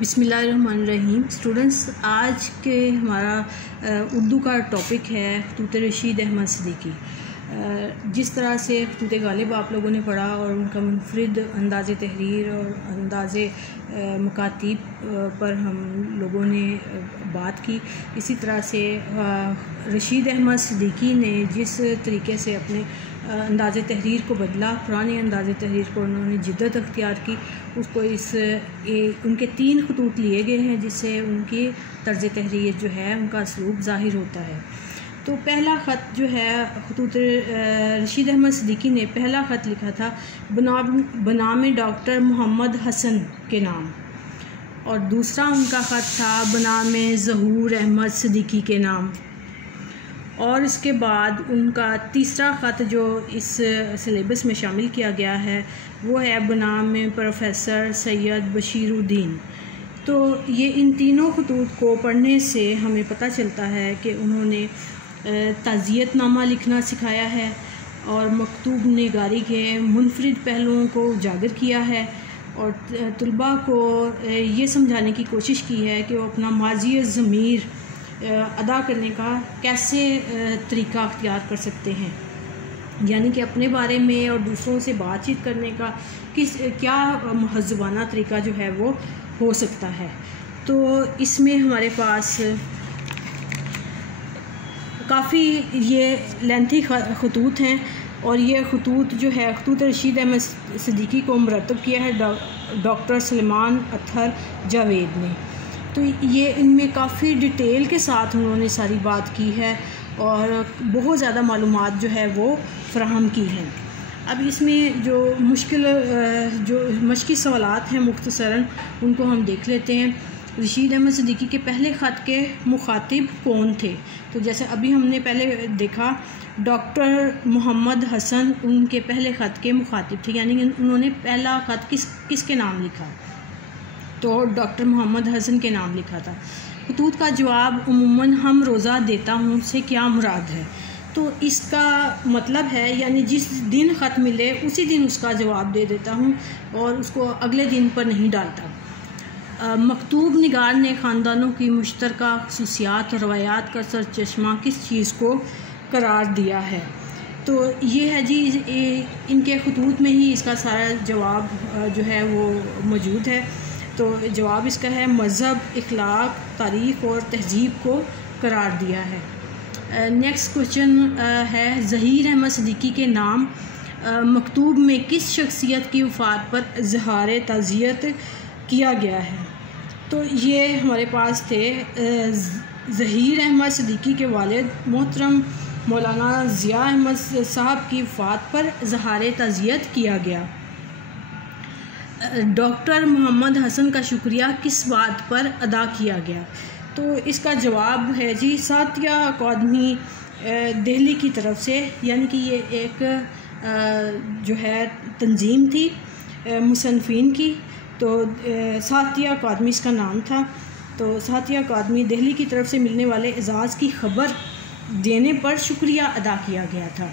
बिस्मिल्लाहिर्रहमानिर्रहीम। स्टूडेंट्स, आज के हमारा उर्दू का टॉपिक है खतूत रशीद अहमद सिद्दीकी। जिस तरह से खतूत गालिब आप लोगों ने पढ़ा और उनका मुनफरिद अंदाज़ तहरीर और अंदाज़ मकातीब पर हम लोगों ने बात की, इसी तरह से रशीद अहमद सिद्दीकी ने जिस तरीके से अपने अंदाज़ तहरीर को बदला, पुराने अंदाज़ तहरीर को उन्होंने जिद्दत अख्तियार की, उसको उनके 3 खतूत लिए गए हैं जिससे उनकी तर्ज़ तहरीर जो है उनका असलूब ज़ाहिर होता है। तो पहला ख़त जो है खतूत रशीद अहमद सिद्दीकी ने पहला ख़त लिखा था बनाम डॉक्टर मोहम्मद हसन के नाम, और दूसरा उनका ख़त था बनाम ज़हूर अहमद सिद्दीकी के नाम, और इसके बाद उनका तीसरा ख़त जो इस सिलेबस में शामिल किया गया है वो है बनाम प्रोफेसर सैयद बशीरुद्दीन। तो ये इन तीनों खतूत को पढ़ने से हमें पता चलता है कि उन्होंने ताज़ियतनामा लिखना सिखाया है और मकतूब निगारी के मुनफरिद पहलुओं को उजागर किया है, और तलबा को ये समझाने की कोशिश की है कि वो अपना माज़ी ज़मीर अदा करने का कैसे तरीक़ा अख्तियार कर सकते हैं, यानी कि अपने बारे में और दूसरों से बातचीत करने का क्या महज़बाना तरीक़ा जो है वो हो सकता है। तो इसमें हमारे पास काफ़ी ये लेंथी खतूत हैं, और ये खतूत जो है खतूत रशीद अहमद सिद्दीकी को मुरतब किया है डॉक्टर सलमान अत्हर जावेद ने। तो ये इनमें काफ़ी डिटेल के साथ उन्होंने सारी बात की है और बहुत ज़्यादा मालूमात जो है वो फ़राहम की हैं। अब इसमें जो मशक़ी सवालात हैं मुख्तसरन उनको हम देख लेते हैं। रशीद अहमद सिद्दीकी के पहले ख़त के मुखातिब कौन थे? तो जैसे अभी हमने पहले देखा, डॉक्टर मोहम्मद हसन उनके पहले ख़त के मुखातिब थे, यानी कि उन्होंने पहला ख़त किसके नाम लिखा? तो डॉक्टर मोहम्मद हसन के नाम लिखा था। खतूत का जवाब उमूमन हम रोज़ा देता हूँ से क्या मुराद है? तो इसका मतलब है यानी जिस दिन ख़त मिले उसी दिन उसका जवाब दे देता हूँ और उसको अगले दिन पर नहीं डालता। मकतूब निगार ने ख़ानदानों की मुश्तरका ख़ुसूसियात और रवायात का सरचश्मा किस चीज़ को करार दिया है? तो ये है जी, इनके खतूत में ही इसका सारा जवाब जो है वो मौजूद है। तो जवाब इसका है मज़हब, इखलाक, तारीख़ और तहज़ीब को करार दिया है। नेक्स्ट क्वेश्चन है ज़हीर अहमद सिद्दीकी के नाम मकतूब में किस शख्सियत की वफ़ात पर इज़हार ताज़ियत किया गया है? तो ये हमारे पास थे ज़हीर अहमद सिद्दीकी के वालिद मोहतरम मौलाना ज़िया अहमद साहब की वफ़ात पर इज़हार ताज़ियत किया गया। डॉक्टर मोहम्मद हसन का शुक्रिया किस बात पर अदा किया गया? तो इसका जवाब है जी सातिया अकादमी दिल्ली की तरफ से, यानी कि ये एक जो है तंजीम थी मुसन्निफ़ीन की, तो सातिया अकादमी इसका नाम था। तो सातिया अकादमी दिल्ली की तरफ से मिलने वाले एजाज़ की खबर देने पर शुक्रिया अदा किया गया था।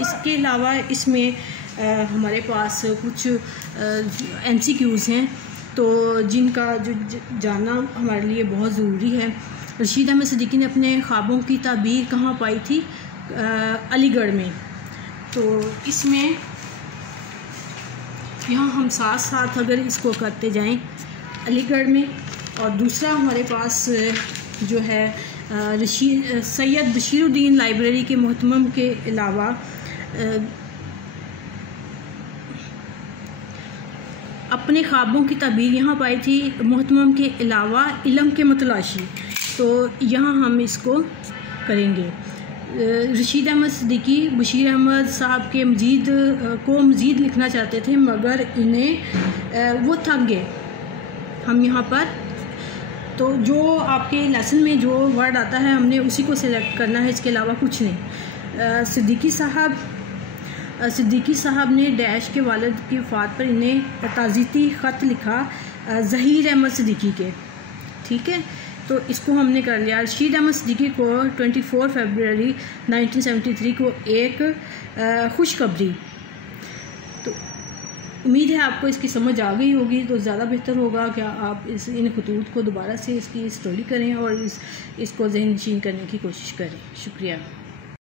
इसके अलावा इसमें हमारे पास कुछ MCQs हैं तो जिनका जो जानना हमारे लिए बहुत ज़रूरी है। रशीद अहमद सिद्दीकी ने अपने ख्वाबों की ताबीर कहाँ पाई थी? अलीगढ़ में। तो इसमें यहाँ हम साथ साथ अगर इसको करते जाएं, अलीगढ़ में, और दूसरा हमारे पास जो है सैयद बशीरुद्दीन लाइब्रेरी के मोहतमम के अलावा अपने ख्वाबों की ताबीर यहाँ पाई थी मोहतमम के अलावा इल्म के मतलाशी। तो यहाँ हम इसको करेंगे। रशीद अहमद सिद्दीकी बशीर अहमद साहब के मज़ीद लिखना चाहते थे मगर इन्हें वो थक गए। हम यहाँ पर तो जो आपके लेसन में जो वर्ड आता है हमने उसी को सिलेक्ट करना है, इसके अलावा कुछ नहीं। सिद्दीकी साहब ने डैश के वालिद की वफ़ात पर इन्हें ताज़ीती ख़त लिखा ज़हीर अहमद सिद्दीकी के, ठीक है। तो इसको हमने कर लिया। रशीद अहमद सिद्दीकी को 24 फरवरी 1973 को एक खुशखबरी, तो उम्मीद है आपको इसकी समझ आ गई होगी, तो ज़्यादा बेहतर होगा कि आप इन खतूत को दोबारा से इसकी स्टडी करें और इसको ज़हन नशीन करने की कोशिश करें। शुक्रिया।